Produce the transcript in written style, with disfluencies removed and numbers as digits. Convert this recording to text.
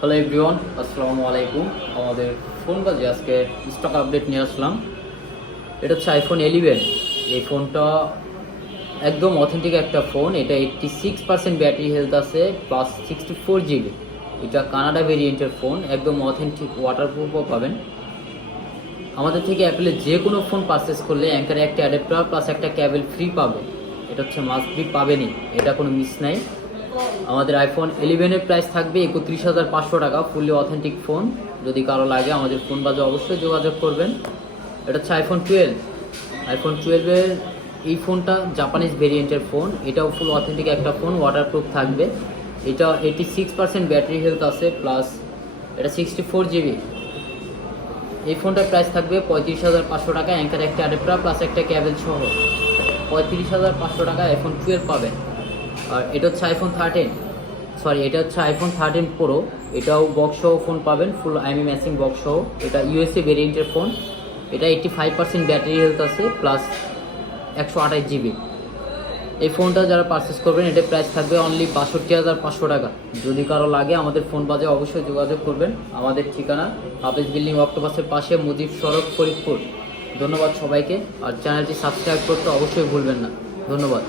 Hello everyone, আসসালামু আলাইকুম। আমাদের ফোন বাজে আজকে স্টক আপডেট নিয়ে আসলাম। এটা হচ্ছে আইফোন 11। এই ফোনটা একদম অথেন্টিক একটা ফোন। এটা 86% ব্যাটারি হেলথ আছে, প্লাস 64 GB। এটা কানাডা ভেরিয়েন্টের ফোন, একদম অথেন্টিক, ওয়াটারপ্রুফও পাবেন। আমাদের থেকে অ্যাপেলের যে কোনো ফোন পারচেস করলে অ্যাঙ্কারে একটা অ্যাডাপ্টার প্লাস একটা ক্যাবেল ফ্রি পাবে। এটা হচ্ছে মাস্ট বি, পাবেনই, এটা কোনো মিস নাই। আমাদের আইফোন 11-এর প্রাইস থাকবে 31,500 টাকা, ফুললি অথেন্টিক ফোন। যদি কারো লাগে আমাদের ফোন বাজে অবশ্যই যোগাযোগ করবেন। এটা হচ্ছে আইফোন 12। আইফোন 12-এর এই ফোনটা জাপানিজ ভেরিয়েন্টের ফোন। এটাও ফুল অথেন্টিক একটা ফোন, ওয়াটারপ্রুফ থাকবে। এটা 86% ব্যাটারি হেলথ আছে, প্লাস এটা 64 GB। এই ফোনটার প্রাইস থাকবে 35,500 টাকা, অ্যাঙ্কার একটা অ্যাডাপ্টার প্লাস একটা ক্যাবেল সহ 35,500 টাকা আইফোন 12 পাবেন। আর এটা হচ্ছে আইফোন 13, সরি এটা হচ্ছে আইফোন 13 প্রো। এটাও বক্স সহ ফোন পাবেন, ফুল ম্যাচিং বক্স সহ। এটা ইউএসএ ভেরিয়েন্টের ফোন। এটা 85% ব্যাটারি হেলথ আছে, প্লাস 128 GB। এই ফোনটা যারা পারচেস করবেন এটার প্রাইস থাকবে অনলি 62,500 টাকা। যদি কারো লাগে আমাদের ফোন বাজে অবশ্যই যোগাযোগ করবেন। আমাদের ঠিকানা হাফেজ বিল্ডিং, অক্টোপাসের পাশে, মুজিব সড়ক, ফরিদপুর। ধন্যবাদ সবাইকে। আর চ্যানেলটি সাবস্ক্রাইব করতে অবশ্যই ভুলবেন না। ধন্যবাদ।